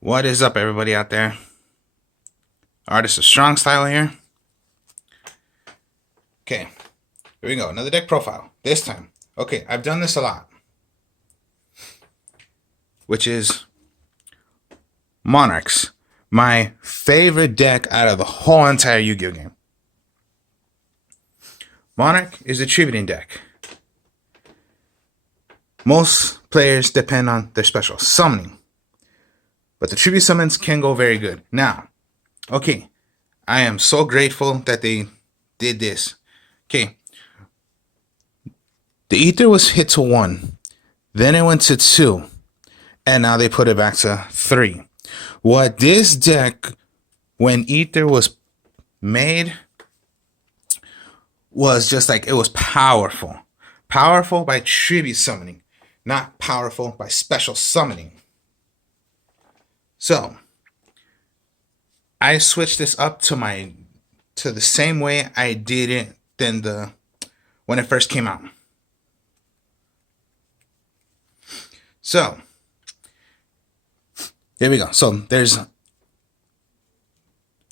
What is up, everybody out there? Artist of Strong Style here. Okay, here we go. Another deck profile. This time. Okay, I've done this a lot. Which is Monarchs. My favorite deck out of the whole entire Yu-Gi-Oh game. Monarch is a tributing deck. Most players depend on their special summoning. But the tribute summons can go very good. Now, okay, I am so grateful that they did this. Okay, the ether was hit to 1, then it went to 2, and now they put it back to 3. What this deck, when ether was made, was just like, it was powerful. Powerful by tribute summoning, not powerful by special summoning. So, I switched this up to the same way I did it when it first came out. So, there we go. So there's a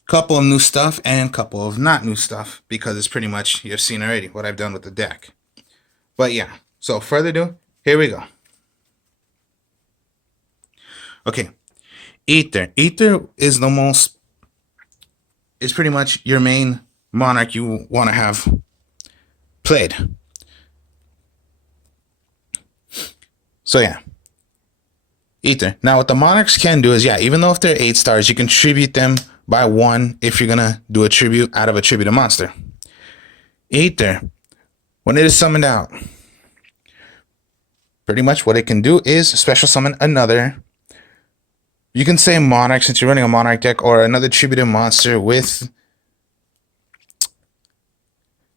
couple of new stuff and a couple of not new stuff, because it's pretty much, you've seen already what I've done with the deck. But yeah, so further ado, here we go. Okay, Ether. Ether is pretty much your main monarch you want to have played. So yeah, Ether. Now what the monarchs can do is, yeah, even though if they're 8 stars, you can tribute them by 1 if you're gonna do a tribute out of a tributed monster. Ether, when it is summoned out, pretty much what it can do is special summon another, you can say monarch since you're running a monarch deck, or another tributed monster with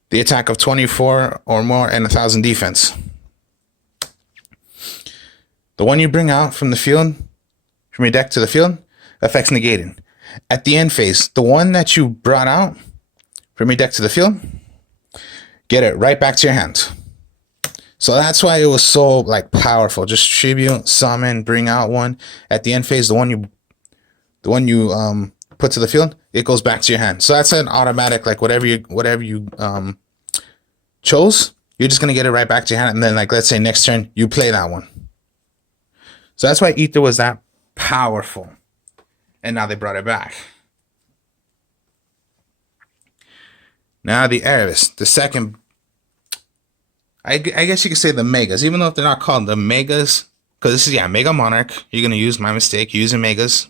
the attack of 24 or more and 1,000 defense. The one you bring out from the field, from your deck to the field, effects negated. At the end phase, the one that you brought out from your deck to the field, get it right back to your hand. So that's why it was so powerful. Just tribute, summon, bring out one. At the end phase, the one you put to the field, it goes back to your hand. So that's an automatic, whatever you chose, you're just gonna get it right back to your hand. And then let's say next turn you play that one. So that's why Ether was that powerful. And now they brought it back. Now the Erebus, the second, I guess you could say the Megas, even though if they're not called the Megas, because this is, yeah, Mega Monarch. You're going to use, my mistake, using Megas.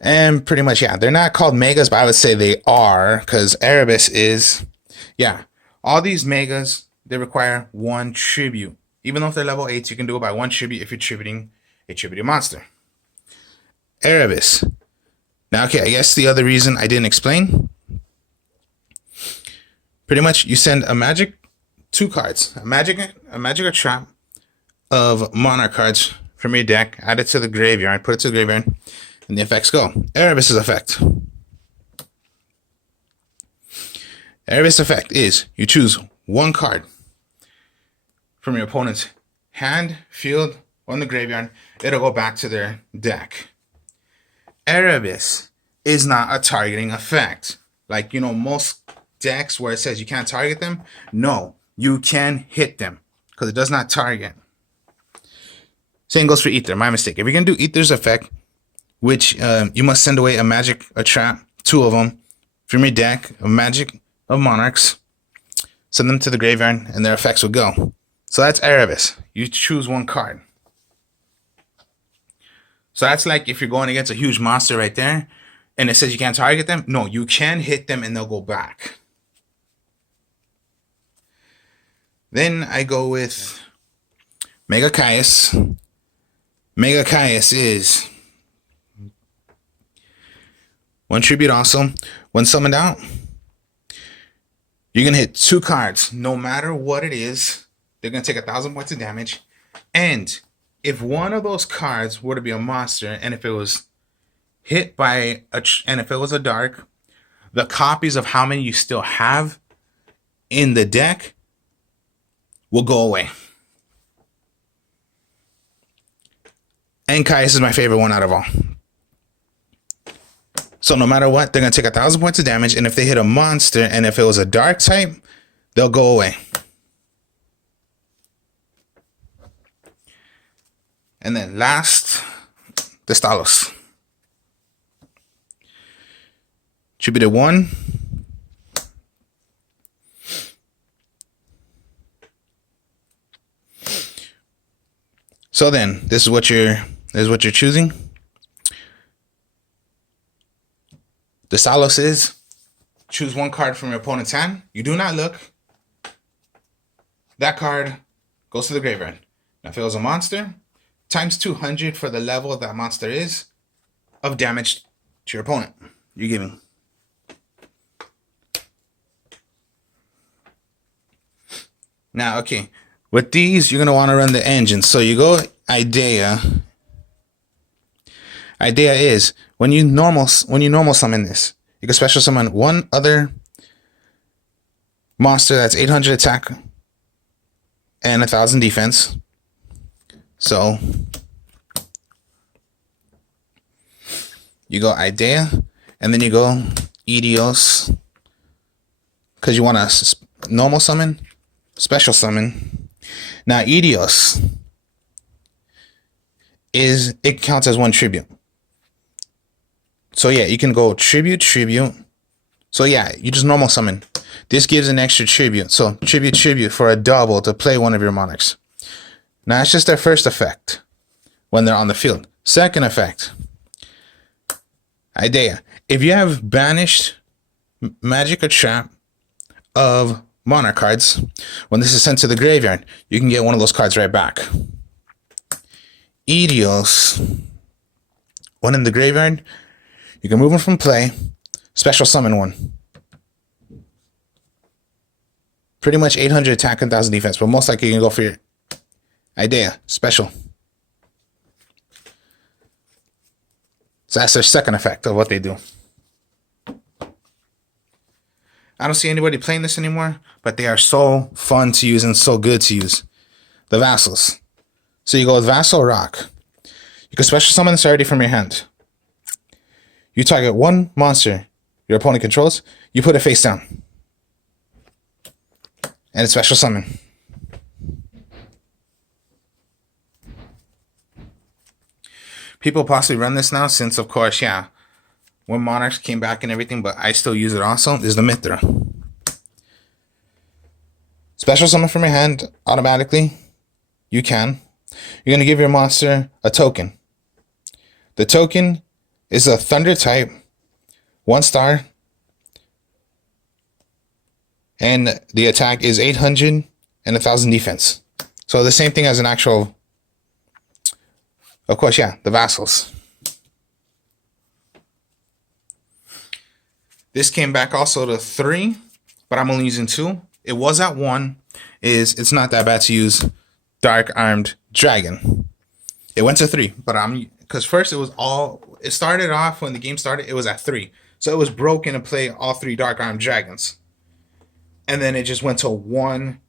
And pretty much, yeah, they're not called Megas, but I would say they are, because Erebus is, yeah, all these Megas, they require 1 tribute. Even though if they're level 8, you can do it by 1 tribute if you're tributing a tributed monster. Erebus. Now, okay, I guess the other reason I didn't explain, pretty much you send a magic, 2 cards, a magic or trap of monarch cards from your deck, add it to the graveyard, put it to the graveyard, and the effects go. Erebus's effect. Erebus effect is you choose 1 card from your opponent's hand, field, or in the graveyard. It'll go back to their deck. Erebus is not a targeting effect. Most decks where it says you can't target them. No, you can hit them because it does not target. Same goes for Ether. My mistake. If you're going to do Ether's effect, which you must send away a trap, 2 of them, from your deck, a magic of monarchs, send them to the graveyard, and their effects will go. So that's Erebus. You choose 1 card. So that's like if you're going against a huge monster right there, and it says you can't target them. No, you can hit them and they'll go back. Then I go with Mega Caius. Mega Caius is 1 tribute also. When summoned out, you're going to hit 2 cards. No matter what it is, they're going to take 1,000 points of damage. And if one of those cards were to be a monster, and if it was hit by and if it was a dark, the copies of how many you still have in the deck will go away. And Caius is my favorite one out of all. So no matter what, they're going to take 1,000 points of damage. And if they hit a monster, and if it was a dark type, they'll go away. And then last, the Stalos. Attributed 1. So then, this is what you're choosing. The Stalos is choose one card from your opponent's hand. You do not look. That card goes to the graveyard. Now, if it was a monster, times 200 for the level that monster is of damage to your opponent. You're giving. Now, okay, with these, you're gonna want to run the engines. So you go idea. Idea is when you normal summon this, you can special summon one other monster that's 800 attack and 1,000 defense. So you go idea, and then you go Edios, because you want to normal summon, special summon. Now Edios it counts as one tribute. So yeah, you can go tribute. So yeah, you just normal summon. This gives an extra tribute. So tribute for a double to play one of your monarchs. Now that's just their first effect when they're on the field. Second effect, idea. If you have banished magic or trap of monarch cards, when this is sent to the graveyard, you can get one of those cards right back. Edios, one in the graveyard, you can move them from play, special summon one. Pretty much 800 attack and 1,000 defense, but most likely you can go for your idea, special. So that's their second effect of what they do. I don't see anybody playing this anymore, but they are so fun to use and so good to use. The Vassals. So you go with Vassal Rock. You can special summon this already from your hand. You target one monster your opponent controls, you put it face down. And it's special summon. People possibly run this now since, of course, yeah, when Monarchs came back and everything, but I still use it also, is the Mithra. Special summon from your hand automatically. You can. You're going to give your monster a token. The token is a Thunder type, 1 star, and the attack is 800 and 1,000 defense. So the same thing as an actual, of course, yeah, the Vassals. This came back also to 3, but I'm only using 2. It was at 1. It's not that bad to use Dark Armed Dragon. It went to 3, but because first it started off when the game started, it was at 3. So it was broken to play all 3 Dark Armed Dragons. And then it just went to 1.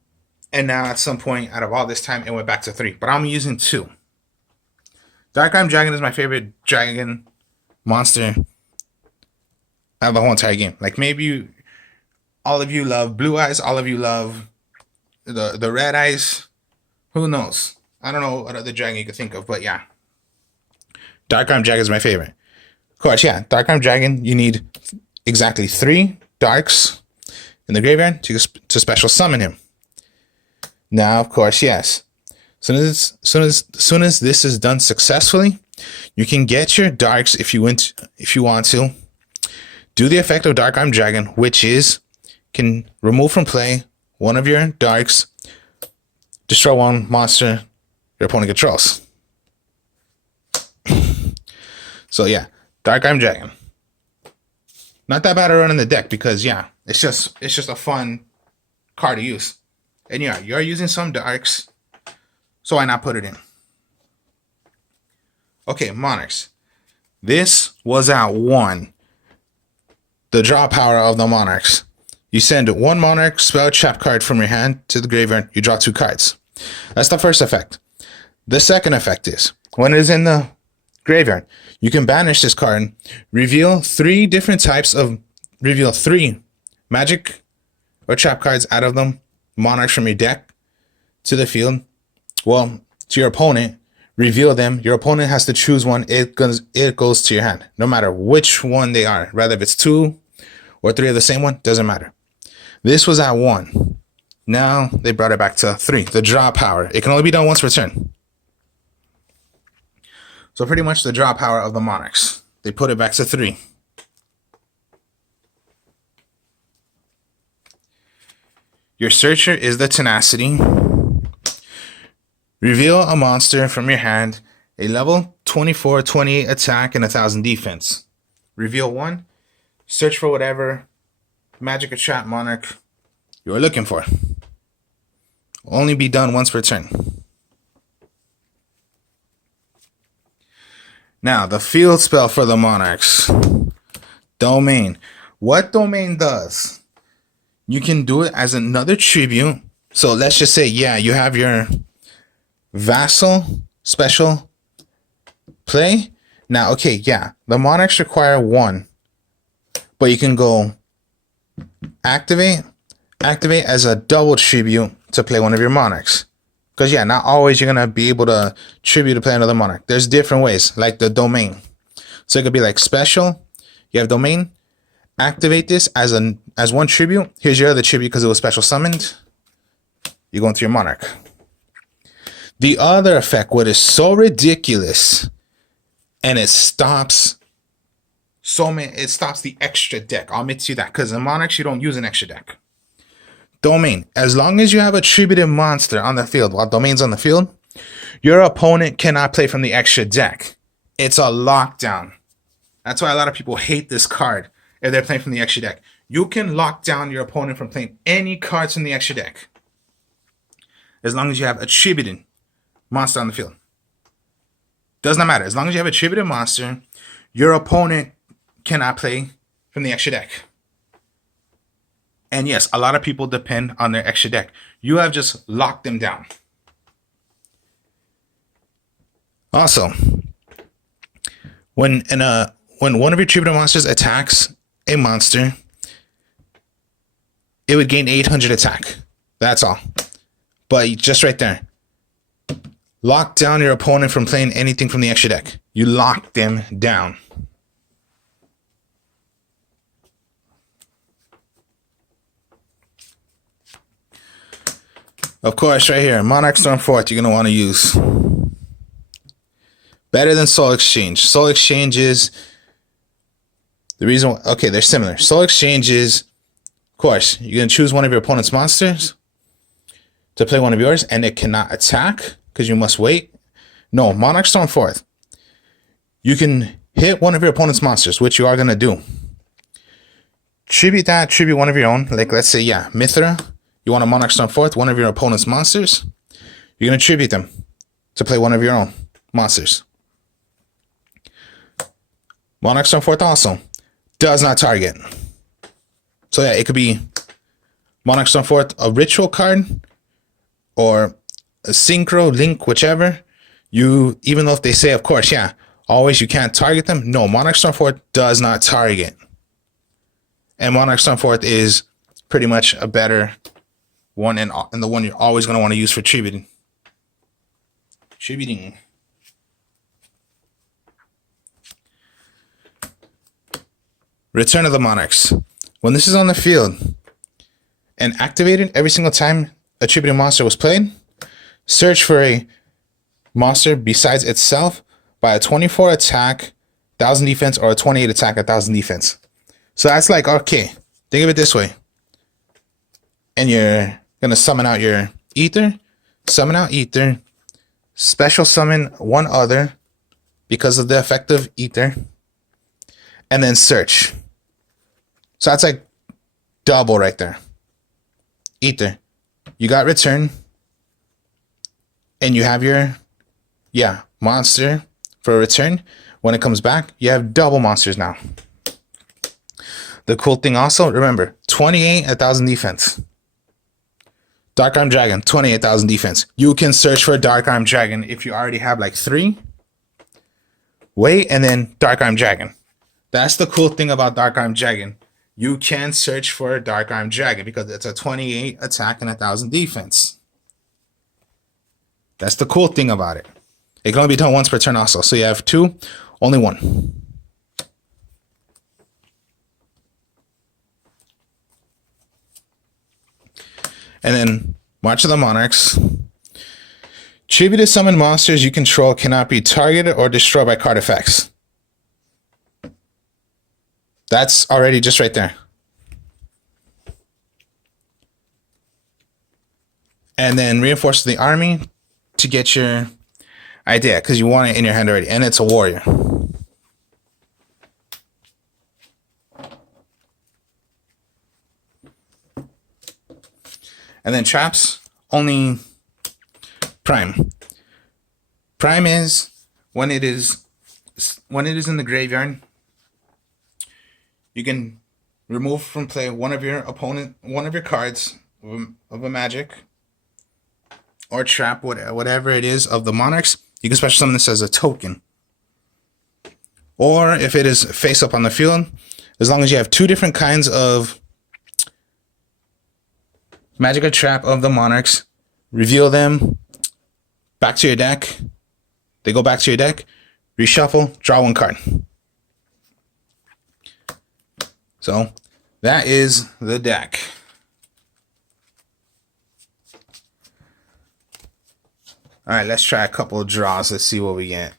And now at some point out of all this time, it went back to 3. But I'm using 2. Dark Armed Dragon is my favorite dragon monster out of the whole entire game. Like maybe all of you love Blue Eyes, all of you love the Red Eyes. Who knows? I don't know what other dragon you could think of, but yeah. Dark Armed Dragon is my favorite. Of course, yeah. Dark Armed Dragon, you need exactly 3 darks in the graveyard to special summon him. Now, of course, yes. Soon as this is done successfully, you can get your darks if you want to. Do the effect of Dark Armed Dragon, which is can remove from play one of your darks, destroy one monster your opponent controls. So yeah, Dark Armed Dragon. Not that bad to run in the deck because yeah, it's just a fun card to use. And yeah, you're using some darks, so why not put it in? Okay, Monarchs. This was at 1. The draw power of the Monarchs. You send 1 Monarch spell trap card from your hand to the graveyard. You draw 2 cards. That's the first effect. The second effect is when it is in the graveyard, you can banish this card, reveal three magic or trap cards out of them, monarchs from your deck to the field. Well, to your opponent, reveal them. Your opponent has to choose one. It goes to your hand, no matter which one they are. Rather if it's 2 or 3 of the same one, doesn't matter. This was at 1. Now they brought it back to 3. The draw power. It can only be done once per turn. So pretty much the draw power of the monarchs. They put it back to 3. Your searcher is the tenacity. Reveal a monster from your hand, a level 24, 28 attack, and 1,000 defense. Reveal 1. Search for whatever magic or trap monarch you're looking for. Only be done once per turn. Now, the field spell for the monarchs. Domain. What domain does? You can do it as another tribute. So let's just say, yeah, you have your vassal special play. Now, okay, yeah, the monarchs require 1. But you can go activate as a double tribute to play one of your monarchs. Because, yeah, not always you're going to be able to tribute to play another monarch. There's different ways, like the domain. So it could be like special. You have domain. Activate this as one tribute. Here's your other tribute because it was special summoned. You go into your monarch. The other effect, what is so ridiculous, and it stops the extra deck. I'll admit to you that, because in monarchs you don't use an extra deck. Domain. As long as you have a tributed monster on the field while domain's on the field, your opponent cannot play from the extra deck. It's a lockdown. That's why a lot of people hate this card if they're playing from the extra deck. You can lock down your opponent from playing any cards from the extra deck, as long as you have a tributed monster on the field. Does not matter. As long as you have a tributed monster, your opponent cannot play from the extra deck. And yes, a lot of people depend on their extra deck. You have just locked them down. Also, when one of your tributed monsters attacks a monster, it would gain 800 attack. That's all. But just right there, lock down your opponent from playing anything from the extra deck. You lock them down. Of course, right here, Monarch Stormforth, you're going to want to use. Better than Soul Exchange. Soul Exchange is the reason why, okay, they're similar. Soul Exchange is, of course, you're going to choose one of your opponent's monsters to play one of yours, and it cannot attack because you must wait. No, Monarch Stormforth, you can hit one of your opponent's monsters, which you are going to do. Tribute one of your own. Like, let's say, yeah, Mithra. You want a Monarch Stormforth, one of your opponent's monsters. You're going to tribute them to play one of your own monsters. Monarch Stormforth also does not target. So yeah, it could be Monarch Stormforth, a ritual card, or a synchro, link, whichever. Even though if they say, of course, yeah, always you can't target them. No, Monarch Stormforth does not target. And Monarch Stormforth is pretty much a better one, and the one you're always going to want to use for tributing. Return of the Monarchs. When this is on the field and activated every single time a tributed monster was played, search for a monster besides itself by a 24 attack, 1,000 defense, or a 28 attack, 1,000 defense. So that's like, okay, think of it this way. And you're going to summon out your Ether, special summon one other because of the effect of Ether, and then search. So that's like double right there. Ether. You got return, and you have your, monster for a return. When it comes back, you have double monsters now. The cool thing also, remember, 28, 1,000 defense. Dark Arm Dragon, 28,000 defense. You can search for Dark Arm Dragon if you already have like 3 wait, and then Dark Arm Dragon. That's the cool thing about Dark Arm Dragon. You can search for Dark Arm Dragon because it's a 28 attack and 1,000 defense. That's the cool thing about it. It can only be done once per turn also. So you have 2, only 1. And then March of the Monarchs. Tributed summon monsters you control cannot be targeted or destroyed by card effects. That's already just right there. And then reinforce the army to get your idea because you want it in your hand already. And it's a warrior. And then traps, only prime. Prime is when it is in the graveyard, you can remove from play one of your cards of a magic or trap, whatever it is of the monarchs. You can special summon this as a token. Or if it is face up on the field, as long as you have 2 different kinds of magic or trap of the monarchs, reveal them back to your deck. They go back to your deck, reshuffle, draw 1 card. So that is the deck. All right, let's try a couple of draws. Let's see what we get.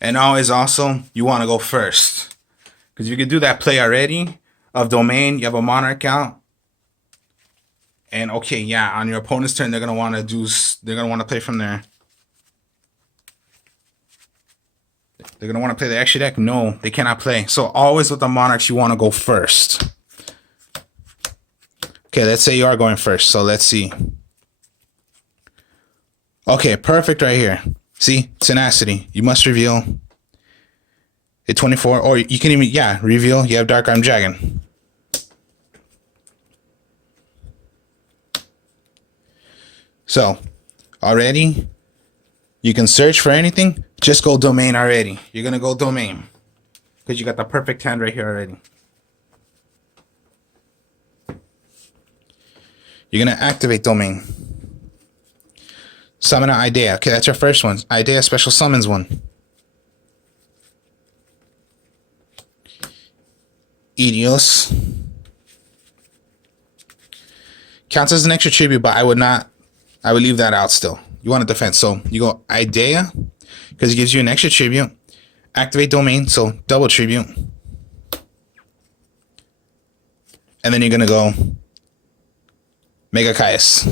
And always also, you want to go first. Because you can do that play already of domain. You have a monarch out. And okay, yeah, on your opponent's turn, they're going to want to play from there. They're going to want to play the extra deck. No, they cannot play. So always with the monarchs, you want to go first. Okay, let's say you are going first. So let's see. Okay, perfect right here. See, tenacity. You must reveal a 24, or you can even, yeah, reveal. You have Dark Arm Dragon. So, already, you can search for anything. Just go domain already. You're going to go domain. Because you got the perfect hand right here already. You're going to activate domain. Summon an idea. Okay, that's your first one. Idea special summons one. Idios. Counts as an extra tribute, but I would leave that out still. You want a defense. So you go idea, because it gives you an extra tribute. Activate domain, so double tribute. And then you're going to go Mega Caius.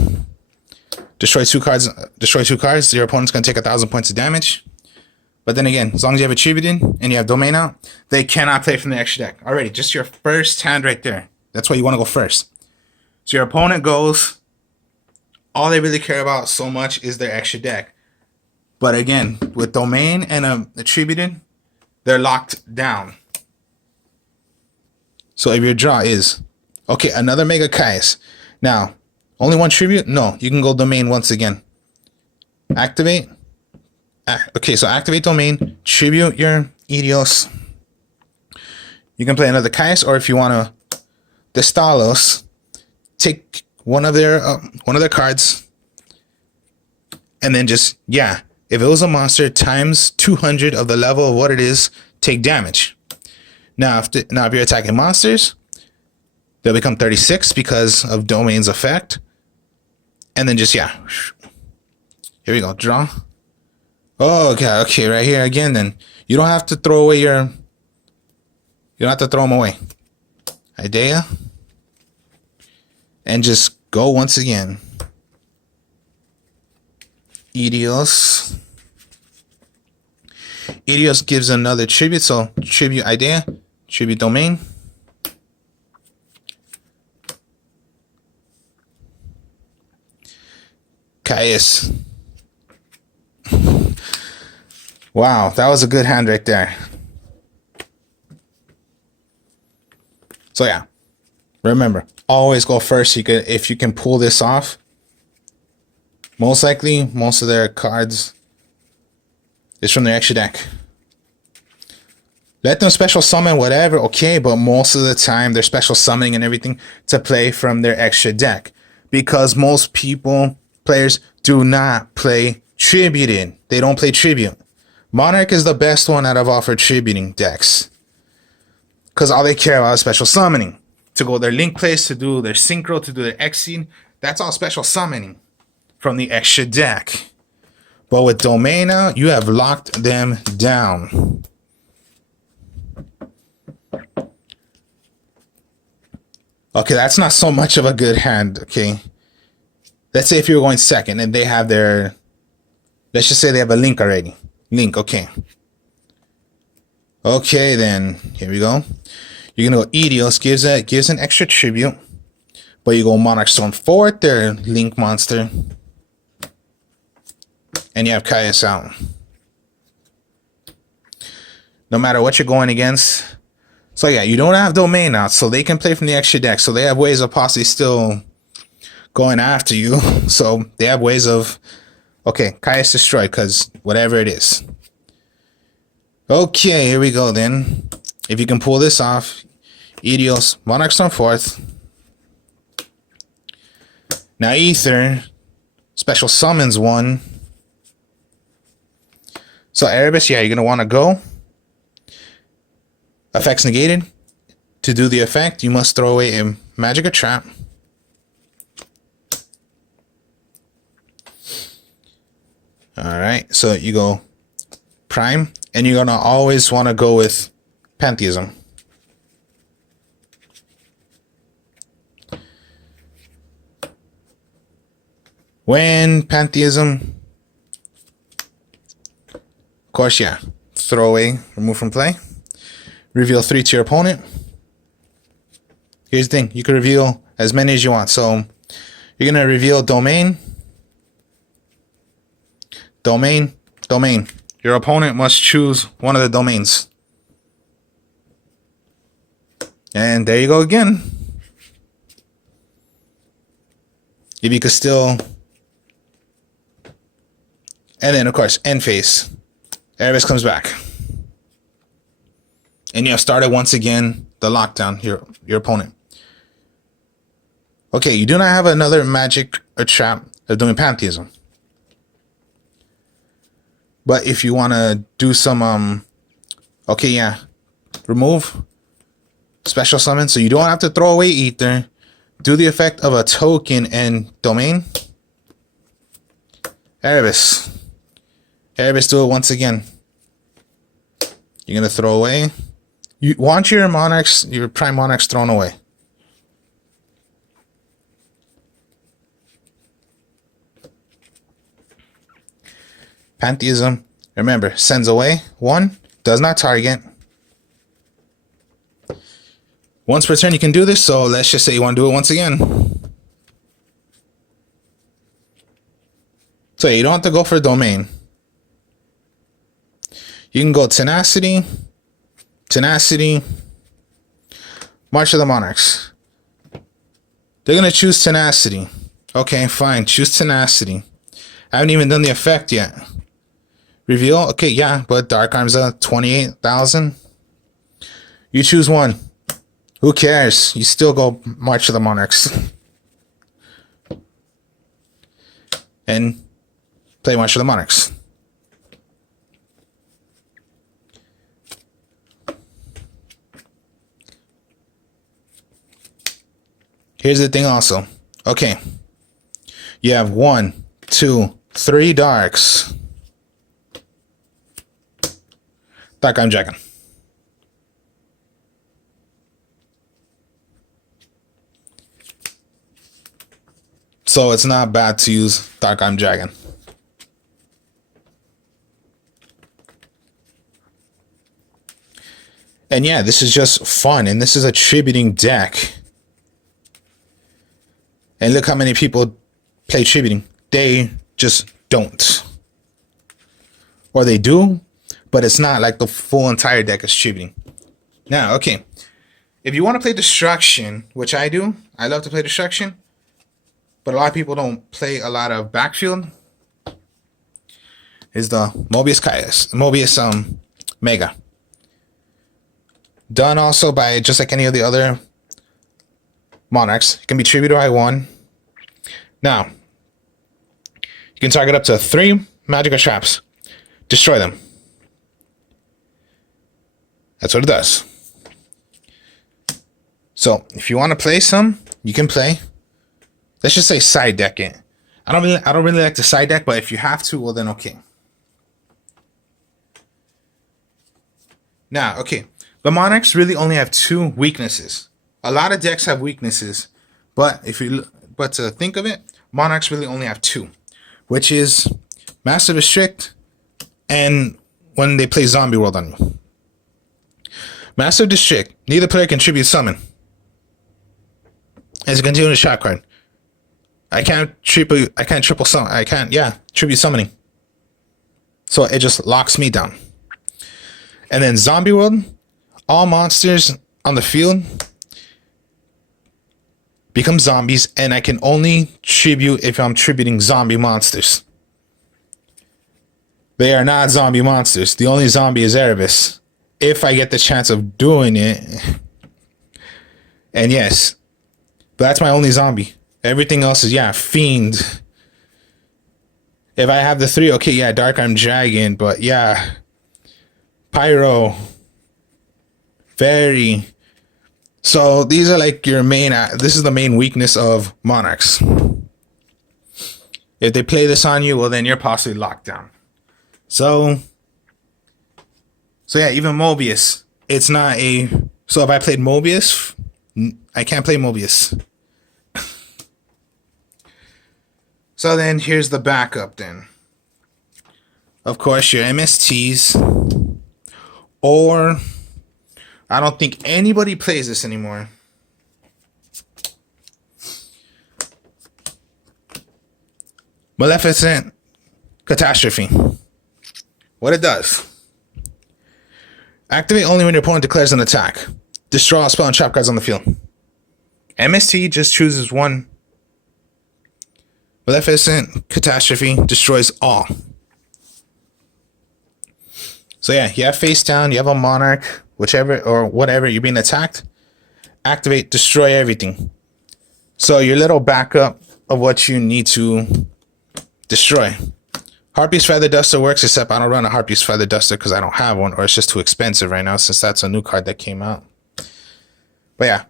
Destroy 2 cards. Your opponent's going to take 1,000 points of damage. But then again, as long as you have attributed and you have domain out, they cannot play from the extra deck. Already, just your first hand right there. That's why you want to go first. So your opponent goes, all they really care about so much is their extra deck. But again, with domain and attributed, they're locked down. So if your draw is, okay, another Mega Caius. Now, only 1 tribute? No, you can go domain once again. Activate. Okay, so activate domain. Tribute your Idios. You can play another Caius, or if you want to Destalos, take one of their cards, and then just, yeah, if it was a monster, times 200 of the level of what it is, take damage. Now, if you're attacking monsters, they'll become 36 because of domain's effect. And then just, yeah. Here we go. Draw. Oh, okay. Right here again, then. You don't have to throw away you don't have to throw them away. Idea. And just go once again. Idios. Idios gives another tribute. So, tribute idea. Tribute domain. Caius. Wow, that was a good hand right there. So yeah, remember, always go first. If you can pull this off. Most likely, most of their cards is from their extra deck. Let them special summon whatever, okay, but most of the time they're special summoning and everything to play from their extra deck. Because most players do not play Tributed. They don't play Tribute. Monarch is the best one out of all for tributing decks. Because all they care about is special summoning. To go their link plays, to do their synchro, to do their Xseed. That's all special summoning from the extra deck. But with Domain out, you have locked them down. Okay, that's not so much of a good hand, okay? Let's say if you're going second and they have their... Let's just say they have a link already. Link, okay. Okay, then, here we go. You're going to go Edios, gives an extra tribute. But you go Monarch Storm 4, their link monster. And you have Caius out. No matter what you're going against. So yeah, you don't have Domain out, so they can play from the extra deck. So they have ways of possibly still going after you. So they have ways of, okay, Caius destroyed, because whatever it is. Okay, here we go then. If you can pull this off, Edios, Monarch Storm 4th. Now Ether, special summons 1. So Erebus, yeah, you're going to want to go. Effects negated. To do the effect, you must throw away a magic or trap. Alright, so you go Prime, and you're going to always want to go with Pantheism. When Pantheism, of course, yeah, throw away, remove from play. Reveal 3 to your opponent. Here's the thing, you can reveal as many as you want. So you're going to reveal Domain. Domain, Domain. Your opponent must choose one of the domains. And there you go again. If you could still... And then, of course, end phase. Erebus comes back. And you have started once again the lockdown, your opponent. Okay, you do not have another magic or trap of doing Pantheism. But if you want to do some, okay, yeah, remove special summon. So you don't have to throw away Ether. Do the effect of a token and Domain. Erebus. Erebus, do it once again. You're going to throw away. You want your monarchs, your prime monarchs thrown away. Pantheism, remember, sends away 1, does not target. Once per turn you can do this, so let's just say you want to do it once again. So you don't have to go for Domain. You can go Tenacity, Tenacity, March of the Monarchs. They're going to choose Tenacity. Okay, fine, choose Tenacity. I haven't even done the effect yet. Reveal, okay, yeah, but Dark Arm's at 28,000. You choose one. Who cares? You still go March of the Monarchs. And play March of the Monarchs. Here's the thing also. Okay. You have 1, 2, 3 darks. Dark Arm Dragon. So it's not bad to use Dark Arm Dragon. And yeah, this is just fun. And this is a tributing deck. And look how many people play tributing. They just don't. Or they do, but it's not like the full entire deck is tributing. Now, okay, if you want to play Destruction, which I do, I love to play Destruction, but a lot of people don't play a lot of backfield, is the Mobius Mega. Done also by just like any of the other monarchs. It can be tributed by 1. Now, you can target up to 3 magical traps. Destroy them. That's what it does. So, if you want to play some, you can play. Let's just say side deck it. I don't really like to side deck, but if you have to, well then okay. Now, okay, the monarchs really only have 2 weaknesses. A lot of decks have weaknesses, but to think of it, monarchs really only have 2, which is Massive Restrict and when they play Zombie World on you. Massive Restrict, neither player can tribute summon. As a continuous shot card. I can't tribute summoning. So it just locks me down. And then Zombie World, all monsters on the field become zombies, and I can only tribute if I'm tributing zombie monsters. They are not zombie monsters. The only zombie is Erebus. If I get the chance of doing it. And yes, but that's my only zombie. Everything else is, Fiend. If I have the 3, okay, Dark Arm Dragon, but Pyro. Fairy. So these are like your main, this is the main weakness of monarchs. If they play this on you, well then you're possibly locked down. So even Mobius, it's not a, so if I played Mobius, I can't play Mobius. So then here's the backup then. Of course, your MSTs, or I don't think anybody plays this anymore. Maleficent Catastrophe. What it does. Activate only when your opponent declares an attack. Destroy all spell and trap cards on the field. MST just chooses 1. Maleficent Catastrophe destroys all. So you have face down, you have a monarch, whichever or whatever, you're being attacked. Activate, destroy everything. So your little backup of what you need to destroy. Harpy's Feather Duster works, except I don't run a Harpy's Feather Duster because I don't have one, or it's just too expensive right now since that's a new card that came out. But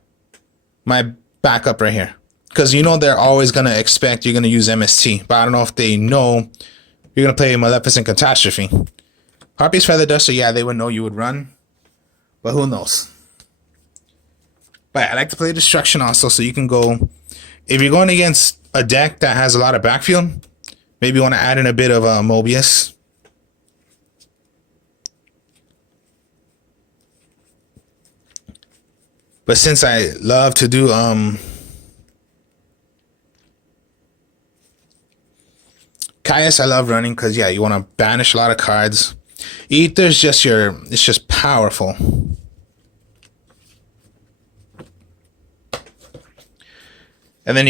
my backup right here. Because they're always going to expect you're going to use MST. But I don't know if they know you're going to play Maleficent Catastrophe. Harpy's Feather Duster, they would know you would run. But who knows? But I like to play Destruction also, so you can go... If you're going against a deck that has a lot of backfield, maybe you want to add in a bit of Mobius. But since I love to do... Caius, I love running because, you want to banish a lot of cards. Aether's just it's just powerful. And then,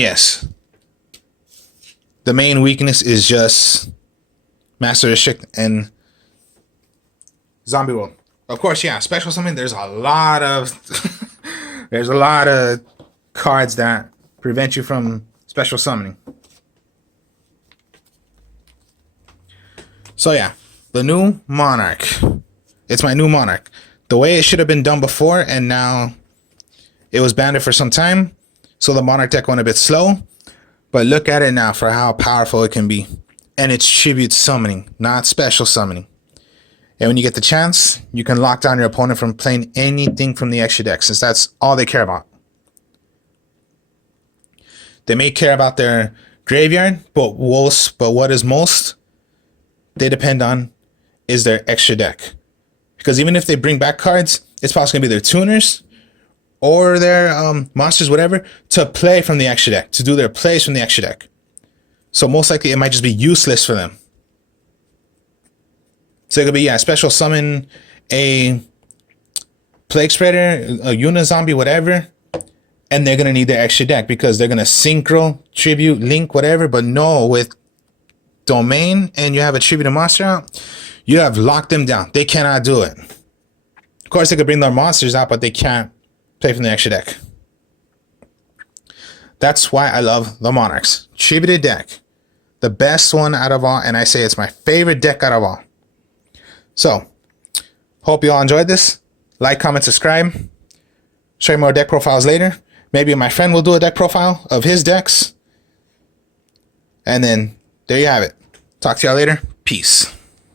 the main weakness is just Master Restrict and Zombie World. Of course, special summon, there's a lot of, there's a lot of cards that prevent you from special summoning. So the new Monarch. It's my new Monarch. The way it should have been done before, and now it was banned for some time, so the Monarch deck went a bit slow. But look at it now for how powerful it can be. And it's tribute summoning, not special summoning. And when you get the chance, you can lock down your opponent from playing anything from the extra deck, since that's all they care about. They may care about their graveyard, but what is most they depend on is their extra deck. Because even if they bring back cards, it's possibly going to be their tuners or their monsters, whatever, to play from the extra deck, to do their plays from the extra deck. So most likely it might just be useless for them. So it could be, yeah, special summon a Plague Spreader, a Unizombie, whatever, and they're going to need their extra deck because they're going to Synchro, Tribute, Link, whatever. But no, with Domain and you have a Tribute monster out, you have locked them down. They cannot do it. Of course, they could bring their monsters out, but they can't play from the extra deck. That's why I love the Monarchs. Tributed deck. The best one out of all, and I say it's my favorite deck out of all. So, hope you all enjoyed this. Like, comment, subscribe. Show you more deck profiles later. Maybe my friend will do a deck profile of his decks. And then, there you have it. Talk to y'all later. Peace.